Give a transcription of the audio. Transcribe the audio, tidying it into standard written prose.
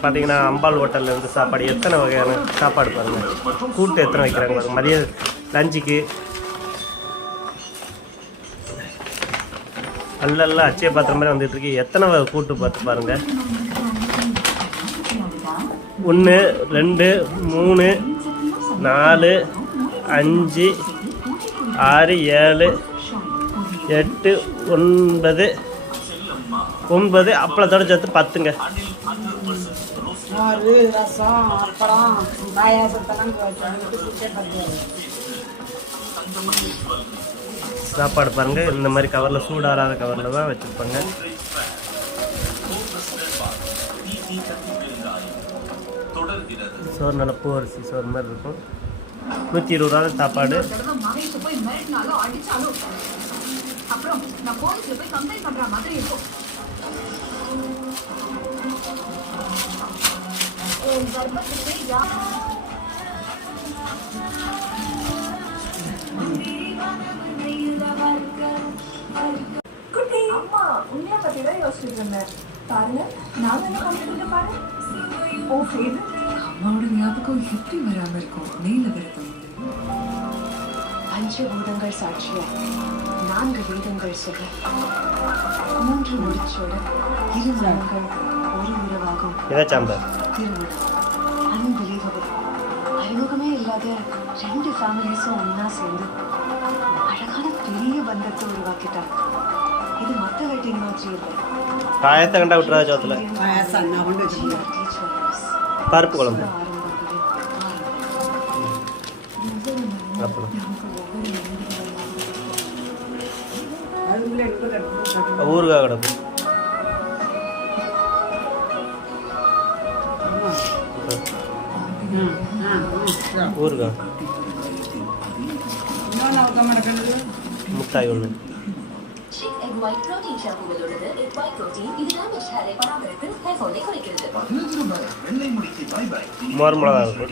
பார்த்தீங்கன்னா அம்பாள் ஹோட்டலில் இருந்து சாப்பாடு எத்தனை வகையான சாப்பாடு பாருங்கள், கூட்டு எத்தனை வைக்கிறாங்க பாருங்கள். மதியம் லஞ்சுக்கு அல்லெல்லாம் அச்சய பாத்திரம் மாதிரி வந்துட்டுருக்கு. எத்தனை கூட்டு பார்த்து பாருங்கள். 1 2 3 4 5 6 7 8 9 அப்பளத்தோட சேர்த்து 10ங்க. சாப்பாடு பாருங்கள், இந்த மாதிரி கவரில் சூடாராத கவரில் தான் வச்சுருப்பாங்க. சோறு நல்ல பூ அரிசி சோறு மாதிரி இருக்கும். 120 ரூபா சாப்பாடு. உண்மையா பத்தி தான் யோசிச்சுட்டு இருந்தேன். பாருங்க, நான் என்ன பண்ணிட்டு பாரு. ஓ ஃபேவரட் அம்மாவோட ஞாபகம் எப்படி வராம இருக்கும். நீல விரதம், 5 பூதங்கள் சாட்சியா, 4 வேதங்கள் சொல்ல, 3 முடிச்சோட 2 மனங்கள் ஒரு உறவாகும் திருவிழா. அன்பிலீவபிள். அறிமுகமே இல்லாத 2 ஃபேமிலிஸும் ஒன்னா சேர்ந்து அழகான பெரிய பந்தத்தை உருவாக்கிட்டாங்க. இது மற்ற வெட்டிங் மாதிரி இல்லை. பாயத்தை கண்டா விட்டுறா சோத்துல. பருப்பு குழம்பு, ஊறுகாய் கிடப்பு, ஊறுகாய், முட்டாய் ஒன்று. மோர் மிளகா இருக்கும்.